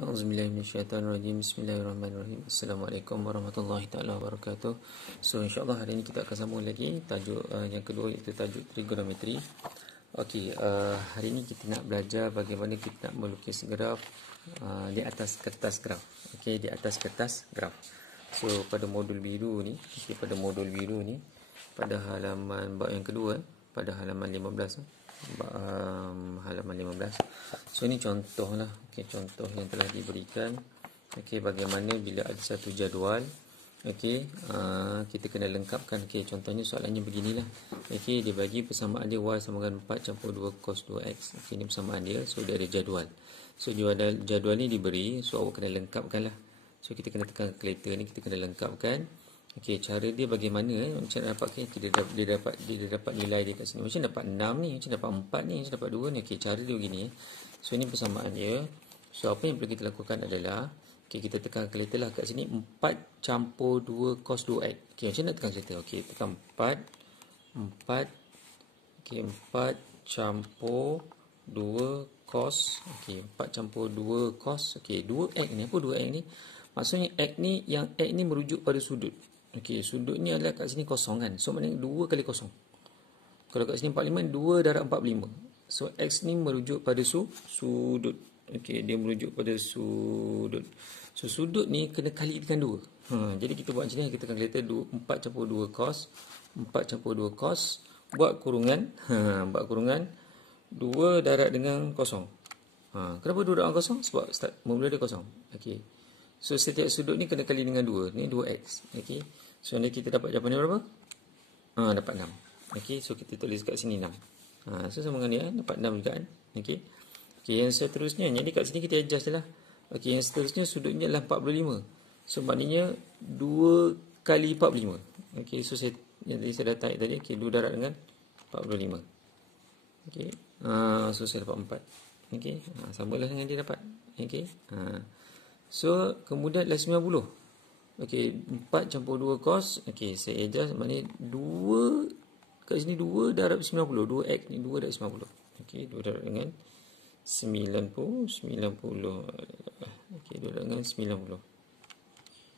Auzubillahiminasyaitanirrajim. Bismillahirrahmanirrahim. Assalamualaikum warahmatullahi taala wabarakatuh. So insyaAllah hari ini kita akan sambung lagi tajuk yang kedua, iaitu tajuk trigonometri. Okey, hari ini kita nak belajar bagaimana kita nak melukis graf di atas kertas graf. Okey, di atas kertas graf. So pada modul biru ni, pada halaman bab yang kedua, pada halaman 15, halaman 15. So ini contoh lah. Okey, contoh yang telah diberikan. Okey, bagaimana bila ada satu jadual. Okey, kita kena lengkapkan. Okey, contohnya soalannya beginilah. Okey, dia bagi persamaan dia y sama dengan 4 campur 2 cos 2x. Okey, ini persamaan dia. So dia ada jadual. So jadual ni diberi, so awak kena lengkapkan lah. So kita kena tekan kalkulator ni, kita kena lengkapkan. Okey, cara dia bagaimana? Macam nak dapatkan dia dapat nilai dia kat sini. Macam dapat 6 ni, macam dapat 4 ni, macam dapat 2 ni. Okey, cara dia begini. So ini persamaan dia. So apa yang perlu kita lakukan adalah, okey, kita tekan kalkulator lah kat sini, 4 campur 2 cos 2x. Okey, macam nak tekan kalkulator? Okey, tekan 4. Okey, 4 campur 2 cos. Okey, 4 campur 2 cos. Okey, 2x ni. Apa 2x ni? Maksudnya x ni, yang x ni merujuk pada sudut. Okey, sudut ni adalah kat sini kosong kan. So maknanya 2 kali kosong. Kalau kat sini 45, 2 darab 45. So x ni merujuk pada sudut. Okey, dia merujuk pada sudut. So sudut ni kena kali dengan 2. Jadi kita buat macam ni, kita akan kalkulator 4 campur 2 cos. 4 campur 2 cos, buat kurungan. Buat kurungan 2 darab dengan kosong. Kenapa 2 darab dengan kosong? Sebab mula dia kosong. Okey. So setiap sudut ni kena kali dengan 2. Ni 2x. Okey. So nanti kita dapat jawapan dia berapa? Dapat 6. Okey, so kita tulis kat sini 6. So sama dengan dia, dapat 6 juga kan. Okey. Okey, yang seterusnya, jadi kat sini kita adjust je lah. Okey, yang seterusnya sudutnya adalah 45. So maknanya 2 kali 45. Okey, so jadi saya dah tarik tadi. Okey, 2 darab dengan 45. Okey. So saya dapat 4. Okey. Samalah dengan dia dapat. Okey. So kemudian adalah 90. Okey, 4 campur 2 cos. Okey, saya adjust, maknanya 2 kat sini 2 darab 90. 2x ni 2 darab 90. Okey, 2 darab dengan 90. Okey, 2 darab dengan 90.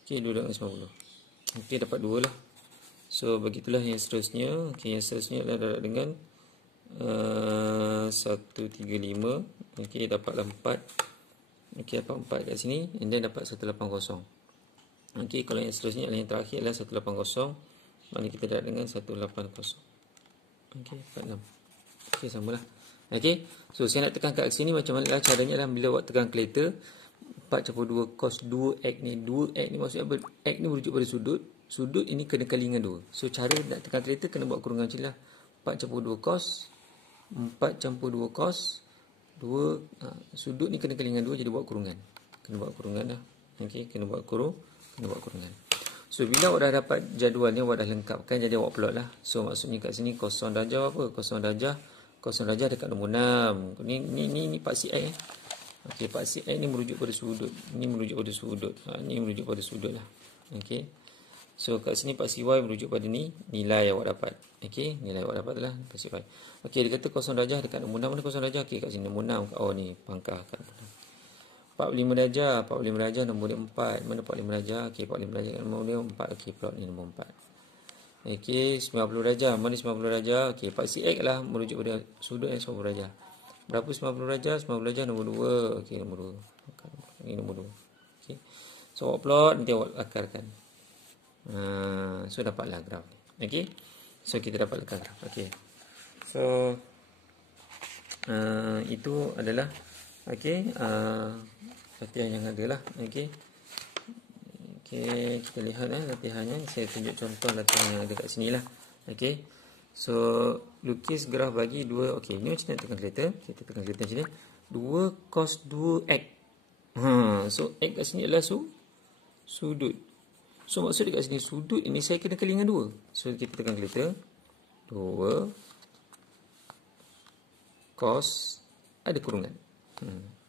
Okey, 2 darab dengan 90. Okey, dapat 2 lah. So begitulah yang seterusnya. Okey, yang seterusnya adalah darab dengan 135. Okey, dapatlah 4. Okey, dapat 4 kat sini, and then dapat 180. Okey, kalau yang seterusnya yang terakhir adalah 180. Maknanya kita darab dengan 180. Okey, dapat 6. Okey, samalah. Okey, so saya nak tekan kat sini macam mana lah caranya lah. Bila awak tekan kalkulator, 4 campur 2 cos 2x ni. 2x ni maksudnya apa? X ni merujuk pada sudut. Sudut ini kena kali dengan 2. So cara nak tekan kalkulator kena buat kurungan macam ni lah. 4 campur 2 cos. 4 campur 2 cos. 2, sudut ni kena kali dengan 2, jadi buat kurungan. Kena buat kurungan dah. Okey, kena buat kurungan. So bila awak dah dapat jadual ni, awak dah lengkapkan, jadi awak plot lah. So maksudnya kat sini kosong darjah apa? Kosong darjah dekat nombor 6. Ni paksi X. Okey, paksi X ni merujuk pada sudut. Ni merujuk pada sudut. Ni merujuk pada sudut lah. Okey. So kat sini paksi Y merujuk pada ni, nilai awak dapat. Okey, nilai awak dapat adalah paksi Y. Okey, dia kata kosong darjah dekat nombor 6. Mana kosong darjah? Okey, kat sini nombor 6. Oh ni, pangkah kat nombor 6. 45 darjah. 45 darjah nombor dia 4. Mana 45 darjah? Okey, 45 darjah nombor dia 4. Okey, plot ni nombor 4. Okey, 90 darjah. Mana 90 darjah? Okey, paksi X lah merujuk pada sudut yang 90 darjah. Berapa 90 darjah? 90 darjah nombor 2. Okey, nombor 2. Ini nombor 2. Okey. So awak plot, nanti awak akarkan. So dapatlah graf ni. Okey. So kita dapat letak graf. Okey. So itu adalah okey, latihan yang ada lah. Okey. Okey, kita lihat latihannya. Saya tunjuk contoh latihan yang ada kat sini lah. Okey. So lukis graf bagi 2. Okey, ni macam nak tekan kalkulator. Kita tekan kalkulator macam ni. 2 cos 2x. So x kat sini adalah sudut. So maksud dekat sini sudut ini saya kena kali dengan 2. So kita tekan kalkulator. 2 cos, ada kurungan.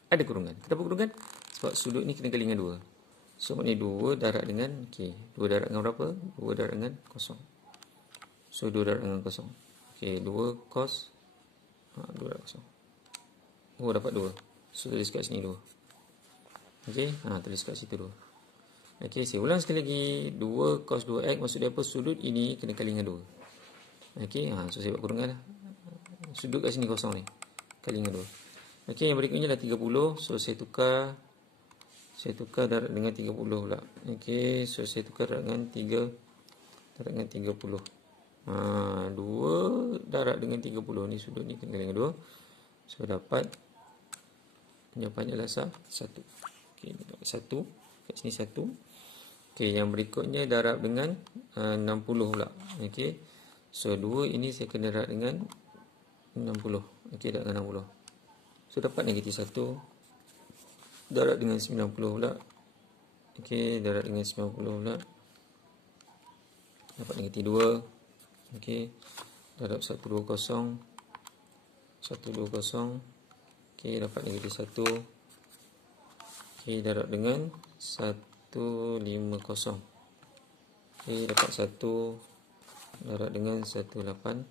Ada kurungan. Kenapa kurungan? Sebab sudut ni kena kali dengan 2. So maknanya 2 darab dengan, okey, 2 darab dengan berapa? 2 darab dengan kosong. So 2 darab dengan kosong. Okey, 2 cos 2 darab kosong. Oh, dapat 2. So tulis kat sini 2. Okey, tulis kat situ dulu. Okey, saya ulang sekali lagi. 2 cos 2x maksud dia apa? Sudut ini kena kali dengan 2. Okey, so saya buat kurungan lah. Sudut kat sini kosong ni. Kali dengan 2. Okey, yang berikutnya adalah 30. So saya tukar darab dengan 30 pula. Okey, so saya tukar darab dengan 3 darab dengan 30. 2 darab dengan 30 ni, sudut ni kena kali dengan 2. So dapat jawapannya adalah 1. Okey, dapat 1. Kat sini 1. Okey, yang berikutnya darab dengan 60 pula. Okey. So 2 ini saya kena darab dengan 60. Okey, darab dengan 60. So dapat negatif 1 darab dengan 90 pula. Okey, darab dengan 90 pula. Dapat negatif 2. Okey. Darab 120. 120. Okey, dapat negatif 1. Okey, darab dengan 150. Okey, dapat 1 darab dengan 180.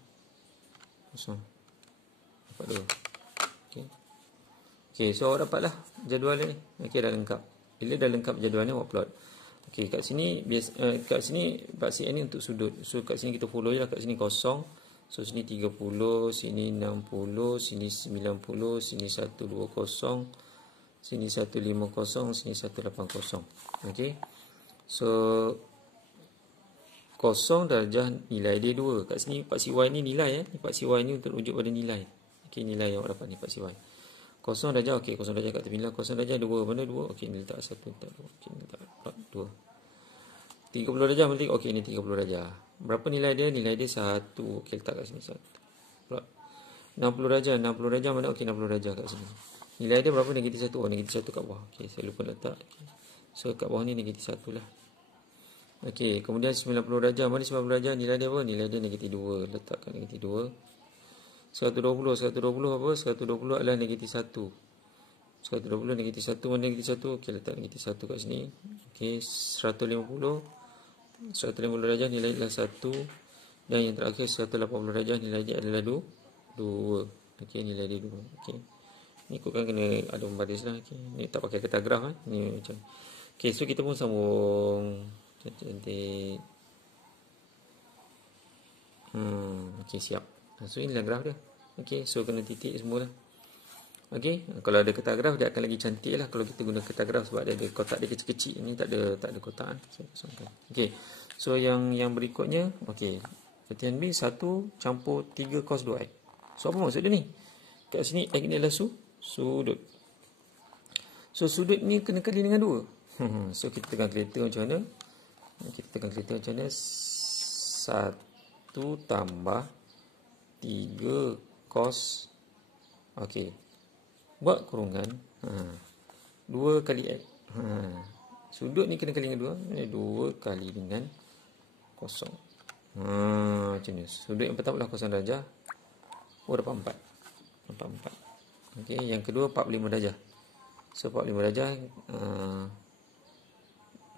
Dapat 2. Okey. Okey, so awak dapatlah jadual ni. Okey, dah lengkap. Bila dah lengkap jadual ni, awak plot. Okey, kat sini kat sini baksi N ni untuk sudut. So kat sini kita follow je lah. Kat sini kosong. So sini 30, sini 60, sini 90, sini 120, sini 150, sini 180. Okey. So kosong darjah nilai dia 2. Kat sini paksi Y ni nilai paksi Y ni untuk rujuk pada nilai. Okey, nilai yang awak dapat ni paksi Y. Kosong darjah, okey, kosong darjah kat tepi lah. Kosong darjah 2, mana 2? Okey, ni letak 1, letak 2. Okey, ni letak 2. 30 darjah berarti okey, ni 30 darjah. Berapa nilai dia? Nilai dia 1. Okey, letak kat sini 1. Plot. 60 darjah, 60 darjah mana? Okey, 60 darjah kat sini. Nilai dia berapa? Negatif 1. Oh, negatif 1 kat bawah. Okey, saya lupa letak. Okay. So kat bawah ni negatif 1 lah. Okey, kemudian 90 darjah. Mana 90 darjah? Nilai dia apa? Nilai dia negatif 2. Letakkan negatif 2. 120 apa? 120 adalah negatif 1. 120 negatif 1. Mana negatif 1? Okey, letak negatif 1 kat sini. Okey, 150 darjah nilai adalah 1. Dan yang terakhir 180 darjah nilai dia adalah 2. Okey, nilai dia 2. Okey. Ni ikutkan kena ada membaris lah. Okey, ni tak pakai kertas graf ni macam. Okey, so kita pun sambung. Cantik. Okey, siap. So inilah graf dia. Okey, so kena titik semua lah. Okey, kalau ada kertas graf dia akan lagi cantik lah kalau kita guna kertas graf sebab dia ada kotak dia kecil-kecil. Ini tak ada kotak. Okey. So yang berikutnya, okey. Latihan B 1 campur 3 cos 2x. So apa maksud dia ni? Kat sini x ni adalah sudut. So sudut ni kena kali dengan 2. So kita tekan kereta macam mana? Kita tekan kereta macam mana? 1 tambah 3 cos. Okey. Buat kurungan. 2 kali x. Sudut ni kena kali dengan 2. Ini 2 kali dengan kosong. Macam ni. Sudut yang pertama adalah kosong darjah. Oh, dapat 4. Dapat 4. Okey, yang kedua 45 darjah. So 45 darjah.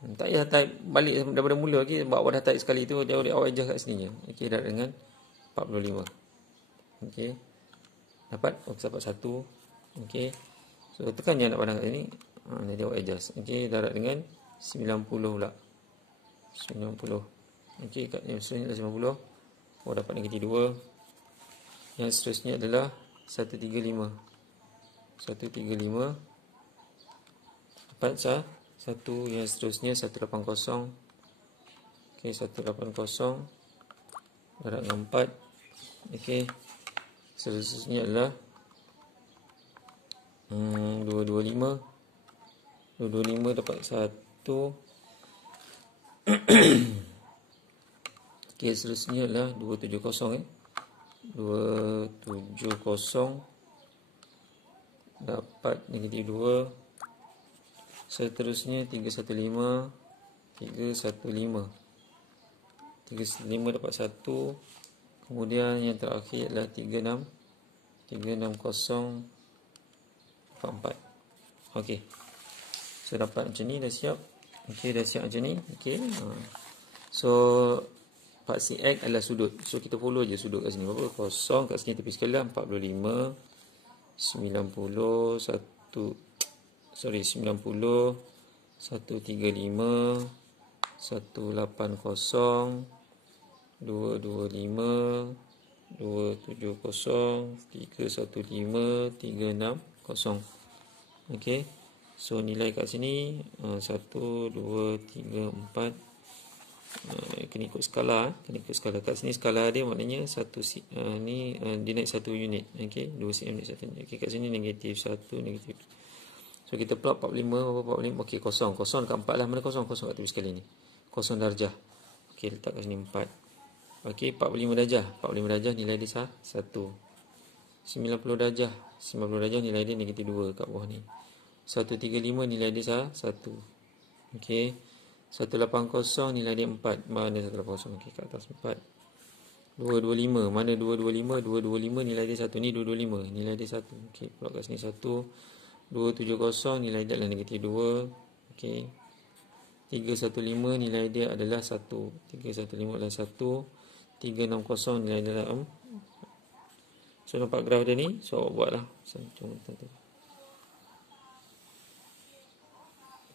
Tak payah type balik daripada mula lagi. Sebab awak dah type sekali tu, dia awak adjust kat sini je. Okey, darab dengan 45. Okey. Dapat 1. Okey. So tekan je nak pandang kat sini. Nanti awak adjust. Okey, darab dengan 90 pula. 90. Okey, kat yang seterusnya adalah 90. Awak dapat negatif 2. Yang seterusnya adalah 135. 135. Dapat 1. Yang seterusnya 180. Okey, 180. Darab dengan 4. Okey. Seterusnya adalah 225. 225 dapat 1. Okey, seterusnya adalah 270 270 dapat negatif 2. Seterusnya 315 dapat 1. Kemudian yang terakhir adalah 360 dapat 4. Okey. So dapat macam ni, dah siap. Okey, dah siap macam ni. Okey. So paksi X adalah sudut. So kita follow je sudut kat sini. Berapa? Kosong kat sini tepi skala 45 90 1 90, 135, 180, 225, 270, 315, 360. Okey. So nilai kat sini 1, 2, 3, 4. Kena ikut skala. Kat sini skala dia maknanya ni dia naik 1 unit. Okey, 2 cm naik 1 unit. Okey, kat sini negatif 1, negatif. So kita plot 45, 45. Okey, kosong dekat 4 lah. Mana kosong kat tepi sekali ni? Kosong darjah. Okey, letak kat sini 4. Okey, 45 darjah. 45 darjah nilai dia 1. 90 darjah. 90 darjah nilai dia negatif 2 kat bawah ni. 135 nilai dia 1. Okey. 180 nilai dia 4. Mana 180? Okey, kat atas 4. 225. Mana 225? 225 nilai dia 1. Ni 225. Nilai dia 1. Okey, plot kat sini 1. 270 nilai dia adalah negatif 2. Okey. 315 nilai dia adalah 1. 315 adalah 1. 360 nilai dia adalah 4. So nampak graf dia ni. So awak buatlah. Cuma tentu.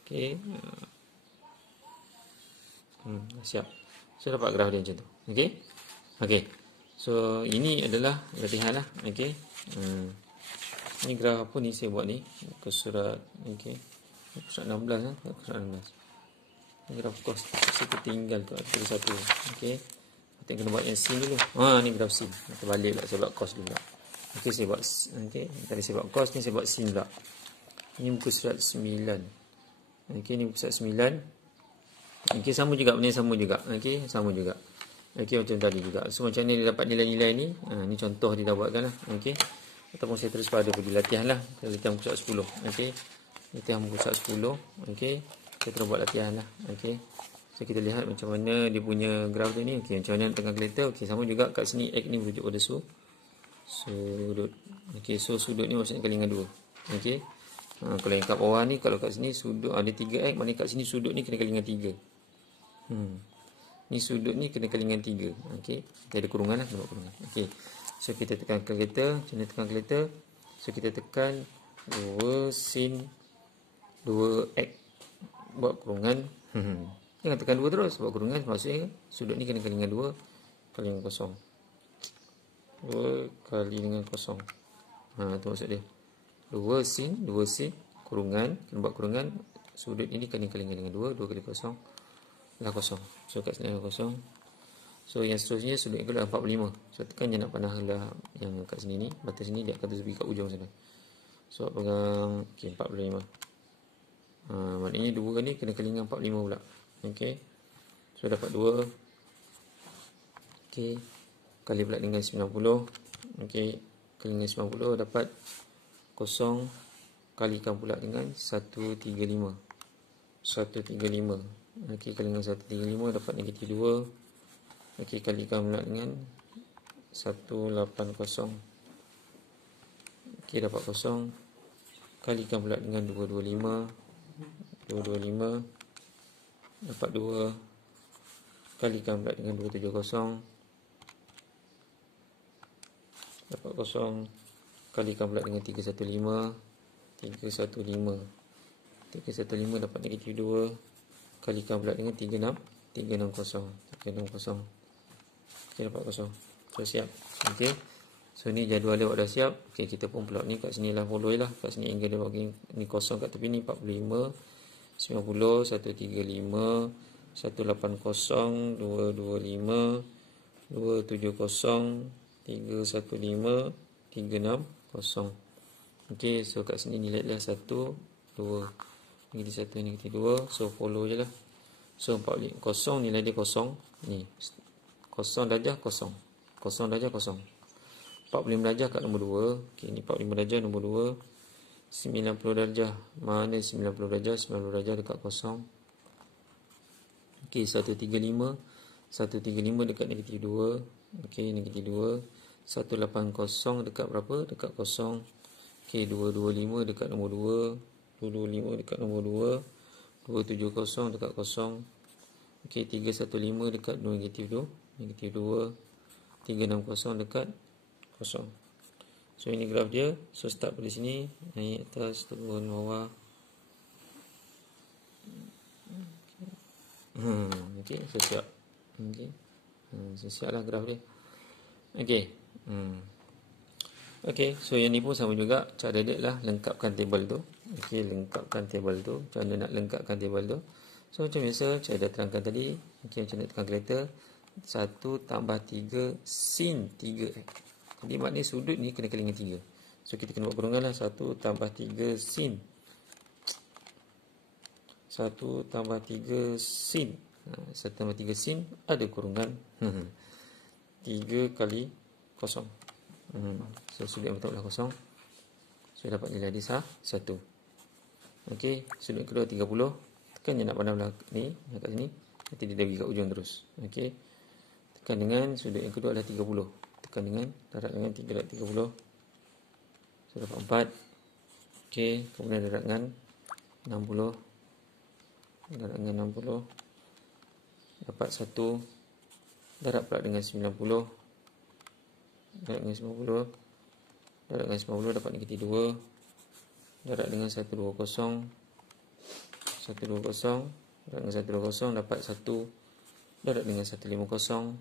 Okey. Siap. So dapat graf dia macam tu. Okey. Okey. So ini adalah latihan lah. Okey. Ni graf apa ni saya buat ni? Ke surat. Okey. Surat 16 lah. Surat 16. Ni graf kos. Saya tertinggal tu. Ada satu. Okey. Kita kena buat yang sin dulu. Ni graf sin. Kita balik lah. Saya buat kos dulu. Okey, saya buat. Okey. Tadi saya buat kos. Ni saya buat sin pula. Ini muka surat 9. Okey. Ni muka surat 9. Okey, sama juga, benda sama juga. Okey, sama juga. Okey, macam tadi juga. So macam ni dia dapat nilai-nilai ni. Ni contoh dia dah buatkan lah. Okey. Ataupun saya terus pada pergi latihan lah. Latihan muka surat 10. Okey. Latihan muka surat 10. Okey. Kita terus buat latihan lah. Okey. So kita lihat macam mana dia punya graf dia ni. Okey, macam mana tengah kelihatan. Okey, sama juga kat sini X ni merujuk pada sudut. Okey, so sudut ni maksudnya kali dengan 2. Okey. Kalau yang kat bawah ni, kalau kat sini sudut ada 3x, maknanya kat sini sudut ni kena kali dengan 3. Ni sudut ni kena kali dengan 3. Okey. Kita ada kurungan lah, buat kurungan. Okey. So kita tekan kalkulator, macam mana tekan kalkulator? So kita tekan 2 sin 2x. Buat kurungan. Jangan tekan 2 terus, buat kurungan. Maksudnya sudut ni kena kali dengan 2 kali dengan kosong. 2 kali dengan kosong. Tu maksud dia. 2 sin kurungan, kena buat kurungan. Sudut ini kena kali dengan 2 kali kosong adalah kosong. So kat sini adalah kosong. So yang seterusnya sudut itu adalah 45. So tekan je nak panah lah yang kat sini ni, batas sini dia akan terbit kat ujung sana. So pegang okey 45. Maknanya 2 ni kena kali dengan 45 pula. Okey. So dapat 2. Okey. Kali pula dengan 90. Okey. Kali dengan 90 dapat 0, kalikan pula dengan 135. 135. Okey, kali dengan 135 dapat negatif 2. Okey, kalikan pula dengan 180. Okey, dapat 0. Kalikan pula dengan 225. 225 dapat 2. Kalikan pula dengan 270. Dapat 0. Kalikan pula dengan 315. 315 dapat negatif 2. Kalikan pula dengan 360. 360. Okey, dapat 0. So siap. Okey. So ni jadual dia dah siap. Okey, kita pun plot ni kat sini lah, follow lah. Kat sini angle dia bagi ni kosong kat tepi ni 45, 90, 135, 180, 225, 270, 315, 360. Okey, so kat sini nilai dia 1, 2. Negatif 1, negatif 2. So follow je lah. So 45 kosong, nilai dia kosong. Ni kosong darjah kosong. Kosong darjah kosong. 45 darjah kat nombor 2. Okey, ni 45 darjah nombor 2. 90 darjah. Mana 90 darjah? 90 darjah dekat kosong. Okey, 135. 135 dekat negatif 2. Okey, negatif 2. 180 dekat berapa? Dekat kosong. Okey, 225 dekat nombor 2. 225 dekat nombor 2. 270 dekat kosong. Okey, 315 dekat negatif 2. Negatif 2. 360 dekat kosong. So ini graf dia. So start pada sini, naik atas, turun bawah. Okey, saya siap. Okey. Saya siaplah graf dia. Okey. Okey, so yang ni pun sama juga. Cara dia lah lengkapkan table tu. Okey, lengkapkan table tu. Macam mana nak lengkapkan table tu? So macam biasa, saya dah terangkan tadi. Okey, macam nak tekan kalkulator. 1 tambah 3 sin 3x. Jadi maknanya sudut ni kena kali dengan 3. So kita kena buat kurungan lah. 1 tambah 3 sin. 1 tambah 3 sin. 1 tambah 3 sin ada kurungan 3 kali kosong. So sudut yang betul lah kosong. So dapat nilai dia 1. Okey, sudut kedua 30. Tekan je nak pandang belah ni, kat sini. Nanti dia pergi kat ujung terus. Okey. Tekan dengan sudut yang kedua adalah 30. Tekan dengan darab dengan 3 darab 30. So dapat 4. Okey, kemudian darab dengan 60. Darab dengan 60. Dapat 1. Darab pula dengan 90. Darab dengan 90. Darab dengan 90 dapat negatif 2. Darab dengan 120. 120. Darab dengan 120 dapat 1. Darab dengan 150.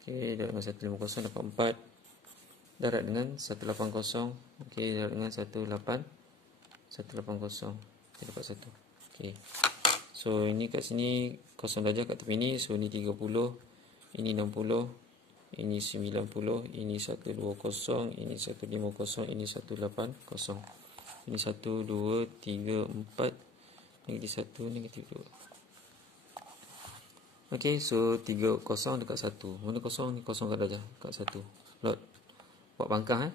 Okey, darab dengan 150 dapat 4. Darab dengan 180. Okey, darab dengan 180. Okey, dapat 1. Okey. So ini kat sini 0 darjah kat tepi ni. So ini 30. Ini 60. Ini 90, ini 120, ini 150, ini 180. Ini 1, 2, 3, 4. Negatif 1, negatif 2. Okey, so 3 kosong dekat 1. Mana kosong ni? Kosong kat darjah kat 1. Lot. Buat pangkah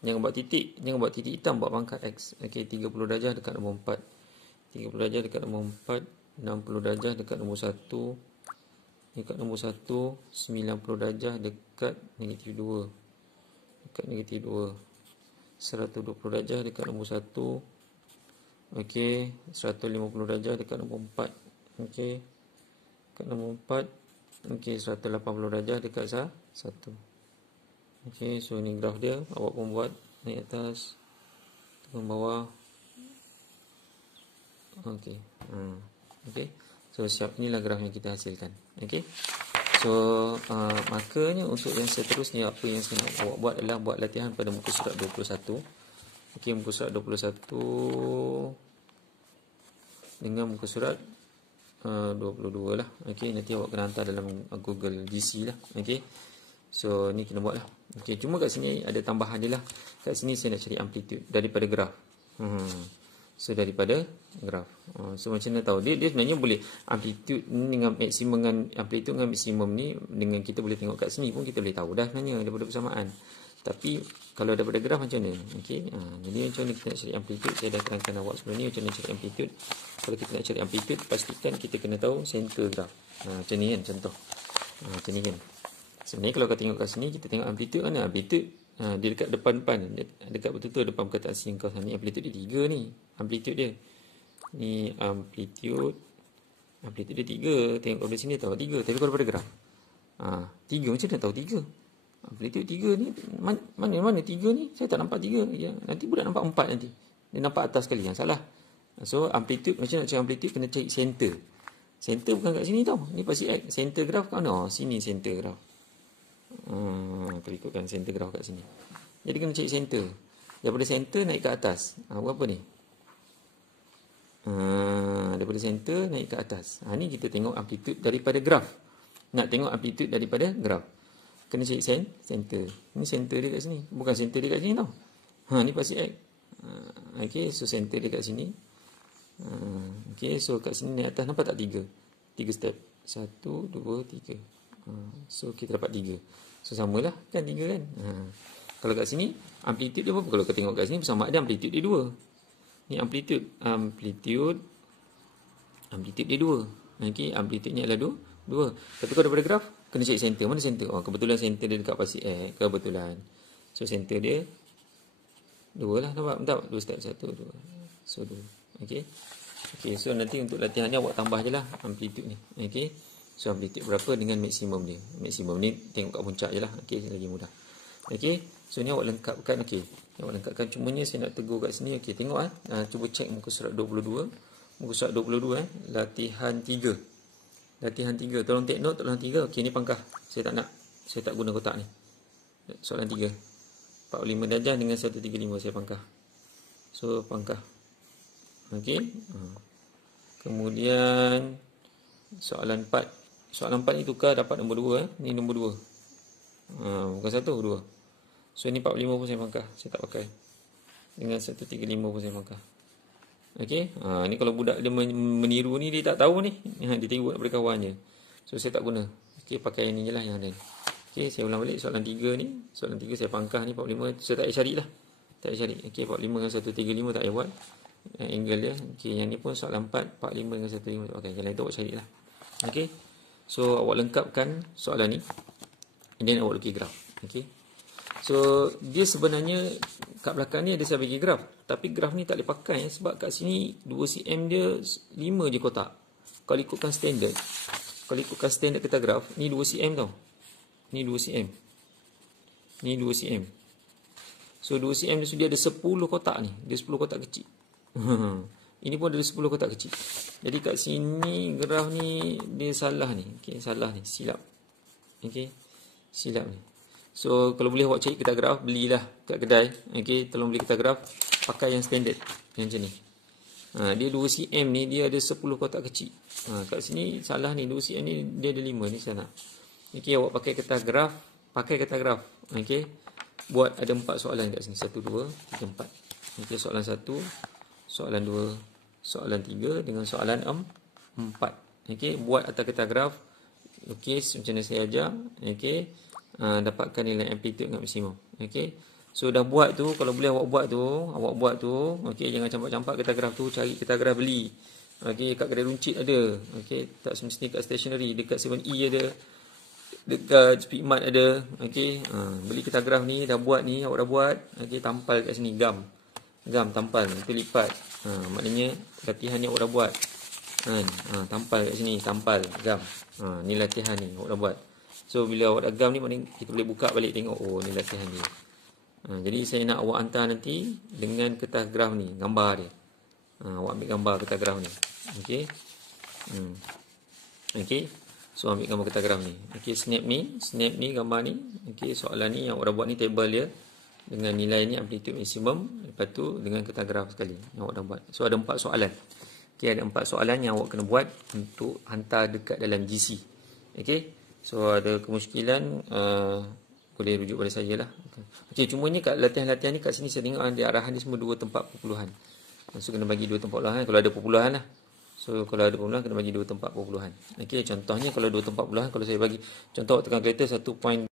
Jangan buat titik hitam, buat pangkah X. Okey, 30 darjah dekat nombor 4. 30 darjah dekat nombor 4. 60 darjah dekat nombor 1. Dekat nombor 1, 90 darjah dekat negatif 2. Dekat negatif 2. 120 darjah dekat nombor 1. Okey, 150 darjah dekat nombor 4. Okey. Dekat nombor 4. Okey, 180 darjah dekat 1. Okey, so ni graf dia. Awak pun buat naik atas, turun bawah. Okey. Okey. So siap, inilah graf yang kita hasilkan. Okey. So makanya untuk yang seterusnya apa yang saya nak awak buat adalah buat latihan pada muka surat 21. Okey, muka surat 21 dengan muka surat 22 lah. Okey, nanti awak kena hantar dalam Google GC lah. Okey. So ni kena buat lah. Okey, cuma kat sini ada tambahan dia lah. Kat sini saya nak cari amplitude daripada graf. So daripada graf. So macam mana tahu? Dia sebenarnya boleh amplitude dengan maksimum dengan amplitude dengan maksimum ni dengan kita boleh tengok kat sini pun kita boleh tahu dah sebenarnya daripada persamaan. Tapi kalau daripada graf macam mana? Okey. Jadi macam mana kita nak cari amplitude? Saya dah terangkan awak sebelum ni macam mana cari amplitude. Kalau kita nak cari amplitude, pastikan kita kena tahu center graf. Macam ni kan contoh. Macam ni kan. Sebenarnya kalau kita tengok kat sini, kita tengok amplitude mana? Amplitude dia dekat depan, dekat betul-betul depan perkataan sin cos ni. Amplitude dia 3 ni. Amplitude dia. Ni amplitude dia 3. Tengok dari sini tahu 3. Tapi kalau pada graf 3 macam mana tahu 3? Amplitude 3 ni mana 3 ni? Saya tak nampak 3. Ya, nanti budak nampak 4 nanti. Dia nampak atas sekali. Yang salah. So amplitude, macam nak cari amplitude kena cari center. Center bukan kat sini tau. Ni pasti X. Center graf kat mana? Sini center graf. Kita ikutkan center graf kat sini. Jadi kena cari center. Daripada center naik ke atas. Berapa ni? Daripada center naik ke atas. Ni kita tengok amplitude daripada graf. Nak tengok amplitude daripada graf. Kena cari center. Ni center dia kat sini. Bukan center dia kat sini tau. Ni pasti X. Okay, so center dia kat sini. Okay, so kat sini naik atas. Nampak tak 3? 3 step. 1, 2, 3. So kita dapat 3. So samalah kan 3 kan. Kalau kat sini amplitude dia apa? Kalau kita tengok kat sini bersama ada amplitude dia 2. Ni amplitude dia 2. Okey, amplitude ni adalah 2. Tapi kalau daripada graf kena cari center. Mana center? Kebetulan center dia dekat pasti X. Kebetulan. So center dia 2 lah. Nampak? 2 step. 1, 2. So 2. Okey. Okey, so nanti untuk latihan ni awak tambah je lah amplitude ni. Okey. So amplitude berapa dengan maksimum dia. Maksimum ni tengok kat puncak je lah. Okey, lagi mudah. Okey. So ni awak lengkapkan. Okey. Awak lengkapkan. Cumanya saya nak tegur kat sini. Okey, tengok cuba cek muka surat 22. Muka surat 22 latihan 3. Latihan 3. Tolong take note latihan 3. Okey, ni pangkah. Saya tak guna kotak ni. Soalan 3. 45 darjah dengan 135 saya pangkah. So, pangkah. Okey. Kemudian soalan 4. Soalan 4 ni tukar dapat nombor 2. Ni nombor 2. Bukan 1, 2. So, ni 45 pun saya pangkah. Saya tak pakai. Dengan 135 pun saya pangkah. Okey. Ni kalau budak dia meniru ni, dia tak tahu ni. Dia tiru daripada kawannya. So, saya tak guna. Okey, pakai yang ni je lah, yang ada ni. Okey, saya ulang balik soalan 3 ni. Soalan 3 saya pangkah ni 45. Saya tak payah cari lah. Tak payah cari. Okey, 45 dengan 135 tak payah buat. Angle dia. Okey, yang ni pun soalan 4. 45 dengan 135 tak pakai. Yang lain tu awak cari lah. Okey. So, awak lengkapkan soalan ni. And then awak lukis graf. Okey. So, dia sebenarnya kat belakang ni ada saya bagi graf. Tapi graf ni tak boleh pakai sebab kat sini 2cm dia 5 je kotak. Kalau ikutkan standard. Kalau ikutkan standard kita graf, ni 2cm tau. Ni 2cm. Ni 2cm. So 2cm dia ada 10 kotak ni. Dia 10 kotak kecil. Ini pun ada 10 kotak kecil. Jadi kat sini graf ni dia salah ni. Okey, salah ni, silap. Okey. Silap ni. So kalau boleh awak cari kita graf, belilah kat kedai. Okey, tolong beli kita graf, pakai yang standard yang macam ni. Dia 2cm ni dia ada 10 kotak kecil. Kat sini salah ni, 2cm ni dia ada 5 ni sana. Okey, awak pakai kertas graf, okey. Buat ada 4 soalan kat sini. 1 2 3 4. Okey, soalan 1, soalan 2, soalan 3 dengan soalan 4. Okey, buat atas kertas graf. Okey, macam mana saya ajar. Okey. Dapatkan nilai amplitude dengan maksimum. Okey. So dah buat tu, kalau boleh awak buat tu, okey, jangan campak-campak kertas graf tu, cari kertas graf beli. Okey, kat kedai runcit ada. Okey, tak semestinya kat stationery, dekat 7E ada. Dekat Speedmart ada. Okey, beli kertas graf ni, dah buat ni, awak dah buat. Okey, tampal kat sini gam tampal, itu lipat. Maknanya latihan ni awak dah buat. Tampal kat sini, tampal gam. Ni latihan ni awak dah buat. So bila awak dah gam ni, maknanya kita boleh buka balik tengok, oh ni latihan dia. Jadi saya nak awak hantar nanti dengan kertas graf ni, gambar dia. Awak ambil gambar kertas graf ni. Okey. Okey. So ambil gambar kertas graf ni. Okey, snap ni gambar ni. Okey, soalan ni yang awak dah buat ni table dia dengan nilai ni amplitude maksimum, lepas tu dengan kertas graf sekali yang awak dah buat. So ada 4 soalan. Okey, ada 4 soalan yang awak kena buat untuk hantar dekat dalam GC. Okey. So ada kemusykilan boleh rujuk pada saya lah. Okey, cuma ni kat latihan-latihan ni kat sini saya tengok ada arahan dia semua 2 tempat perpuluhan. So kena bagi 2 tempat perpuluhan kalau ada perpuluhan lah. So kalau ada perpuluhan kena bagi 2 tempat perpuluhan. Okey, contohnya kalau 2 tempat perpuluhan, kalau saya bagi contoh awak tekan kereta 1.